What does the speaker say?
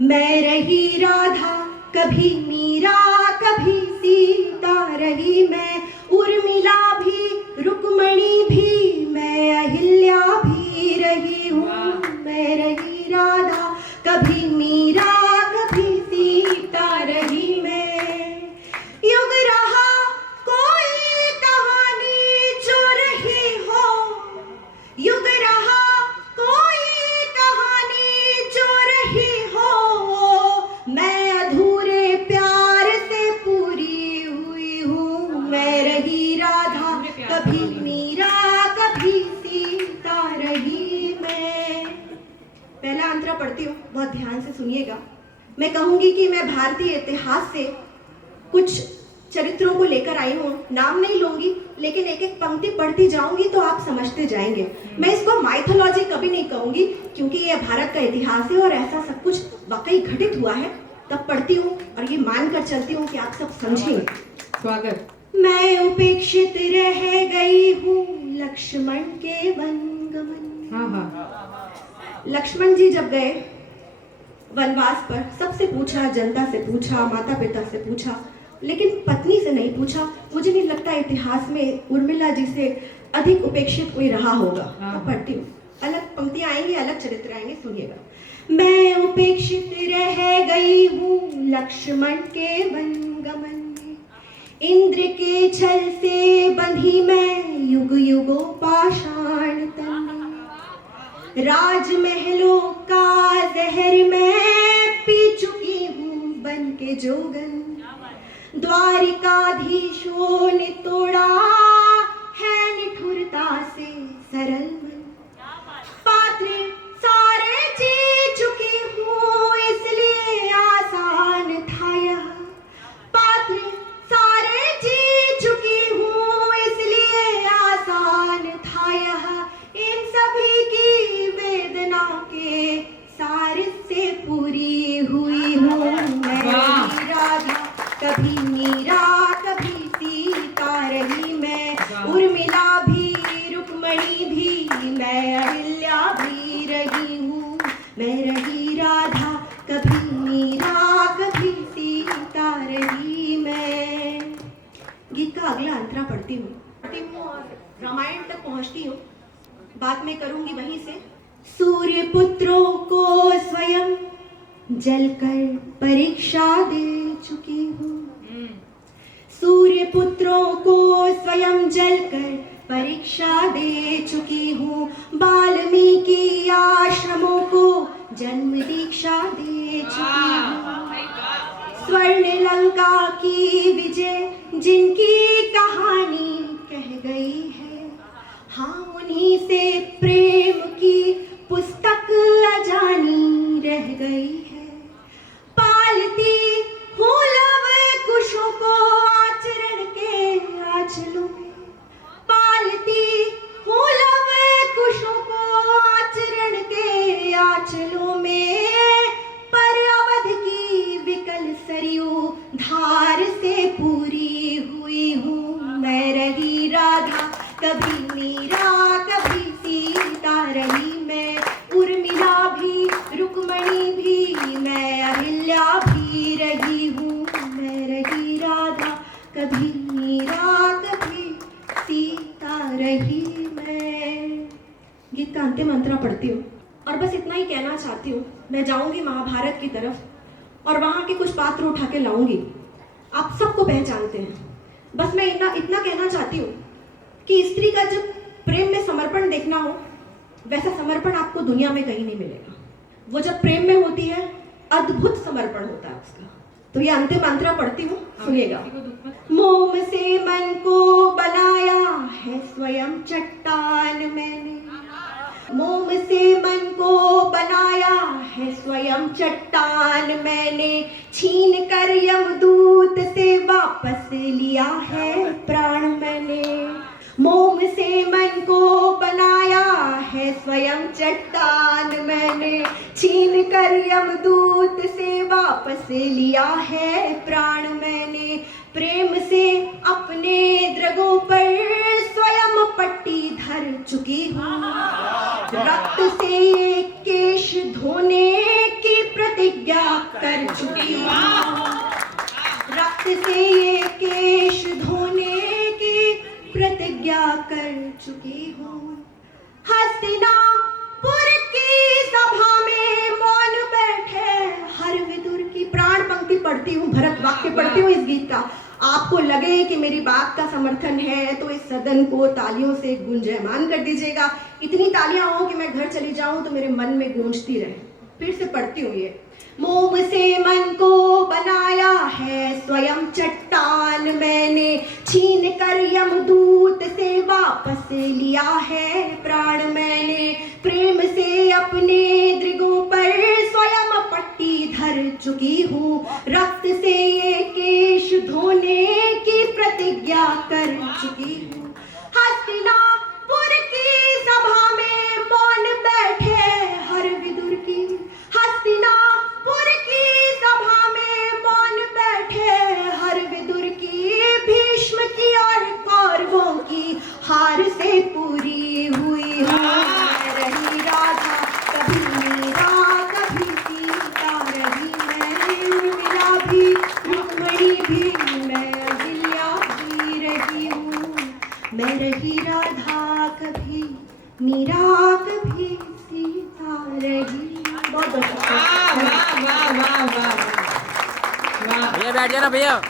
मैं रही राधा, कभी मीरा, कभी सीता रही मैं, उर्मिला भी, रुक्मणी भी, मैं अहिल्या भी रही हूँ। मैं रही राधा, कभी मीरा, कभी सीता रही मैं। युग रहा कोई कहानी जो रही हो, युग रहा कोई कहानी जो रही हो, मैं अधूरे प्यार से पूरी हुई हूँ। मैं रही राधा, कभी मीरा, कभी सीता रही मैं। पहला अंतरा पढ़ती हूँ, बहुत ध्यान से सुनिएगा। मैं कहूंगी कि मैं भारतीय इतिहास से कुछ चरित्रों को लेकर आई हूँ, नाम नहीं लूंगी, लेकिन एक एक पंक्ति पढ़ती जाऊंगी तो आप समझते जाएंगे। मैं इसको माइथोलॉजी कभी नहीं कहूंगी, क्योंकि ये भारत का इतिहास है और ऐसा सब कुछ वाकई घटित हुआ है। तब पढ़ती हूँ और ये मानकर चलती हूँ कि आप सब समझेंगे। स्वागत। मैं उपेक्षित रह गई हूँ लक्ष्मण के वनगमन। हाँ हाँ। लक्ष्मण जी जब गए वनवास पर, सबसे पूछा, जनता से पूछा, माता पिता से पूछा, लेकिन पत्नी से नहीं पूछा। मुझे नहीं लगता इतिहास में उर्मिला जी से अधिक उपेक्षित कोई रहा होगा। अब पढ़ती हूँ, अलग पंक्तियां आएंगी, अलग चरित्र आएंगे, सुनिएगा। मैं उपेक्षित रह गई हूँ लक्ष्मण के वनगमन में, इंद्र के छल से बंधी मैं युग युगों पाषाण तन में, राजमहलों का जहर मैं पी चुकी हूँ बन के जोगन, द्वारिकाधीशों ने तोड़ा है निठुरता से सरल मन, पात्र सारे जी चुकी हूँ इसलिए आसान था यह, पात्र सारे जी चुकी हूँ इसलिए आसान था यह, इन सभी की वेदना के सार से पूरी हुई हूँ। मैं राधा, कभी मीरा, कभी सीता रही मैं, उर्मिला भी, रुक्मणी भी, मैं अहिल्या भी रही हूँ। मैं रही राधा, कभी मीरा, कभी सीता रही मैं। गीत का अगला अंतरा पढ़ती हूँ और रामायण तक पहुँचती हूँ, बात में करूंगी वहीं से। सूर्य पुत्रों को स्वयं जलकर परीक्षा दे चुकी हूँ, सूर्य पुत्रों को स्वयं जलकर परीक्षा दे चुकी हूँ, वाल्मीकि आश्रमों को जन्म दीक्षा दे चुकी हूँ, स्वर्ण लंका की विजय जिनकी कहानी कह गई है, हाँ उन्हीं से प्रेम की पुस्तक अजानी रह गई है, पालती हूँ लव कुशों को आचरण के आंचलों में, पालती हूँ लव कुशों को आचरण के आंचलों में, पर अवध की विकल सरयू धार से पूरी हुई हूँ। मैं रही राधा, कभी मीरा, कभी सीता रही मैं, उर्मिला भी, रुक्मणी भी, मैं अहिल्या भी रही हूँ। मैं रही राधा, कभी मीरा, कभी सीता रही मैं। गीत का अंतिम अंतरा पढ़ती हूँ और बस इतना ही कहना चाहती हूँ। मैं जाऊंगी महाभारत की तरफ और वहाँ के कुछ पात्र उठा के लाऊंगी, आप सबको पहचानते हैं। बस मैं इतना कहना चाहती हूँ कि स्त्री का जब प्रेम में समर्पण देखना हो, वैसा समर्पण आपको दुनिया में कहीं नहीं मिलेगा। वो जब प्रेम में होती है, अद्भुत समर्पण होता है उसका। तो ये अंतिम मंत्र पढ़ती हूँ, सुनिएगा। मोम से मन को बनाया है स्वयं चट्टान मैंने, मोम से मन को बनाया है स्वयं चट्टान मैंने, छीन कर यमदूत से वापस लिया है प्राण मैंने, मोम से मन को बनाया है स्वयं चट्टान मैंने, छीन कर यमदूत से वापस लिया है प्राण मैंने, प्रेम से अपने द्रगों पर स्वयं पट्टी धर चुकी हूँ, रक्त से केश धोने की प्रति प्रतिज्ञा कर चुकी हूँ। रक्त से ये केश धोने की प्रतिज्ञा कर चुकी हूँ। हस्तिनापुर की सभा में मौन बैठे हर विदुर की प्राण पंक्ति पढ़ती हूँ, भरत वाक्य पढ़ती हूँ इस गीत का। आपको लगे कि मेरी बात का समर्थन है तो इस सदन को तालियों से गुंजयमान कर दीजिएगा। इतनी तालियां हो कि मैं घर चली जाऊं तो मेरे मन में गूंजती रहे। फिर से पढ़ती हूँ ये। मोम से मन को बनाया है स्वयं चट्टान मैंने, छीन कर यमदूत से वापस लिया है प्राण मैंने। प्रेम से अपने दृगों पर स्वयं पट्टी धर चुकी हूँ। रक्त से ये केश धोने की प्रतिज्ञा कर चुकी हूँ। हस्तिनापुर की सभा में मौन बैठे हर विदुर की, हस्तिनापुर की सभा में मौन बैठे हर विदुर की। भीष्म की और कौरवों की हार से पूरी हुई हूँ। मैं रही राधा कभी मीरा कभी सीता रही मैं, उर्मिला भी रुक्मणी भी मैं अहिल्या भी रही हूँ। मैं रही राधा कभी मीरा कभी सीता रही। बहुत बहुत वाह वाह वाह वाह वाह। भैया बैठ जाना भैया।